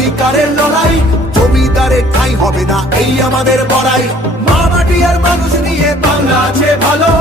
অধিকারের লড়াই, জমিদারের ঠাঁই হবে না এই আমাদের বড়াই। মা মাটি আর মানুষ নিয়ে বাংলা আছে ভালো।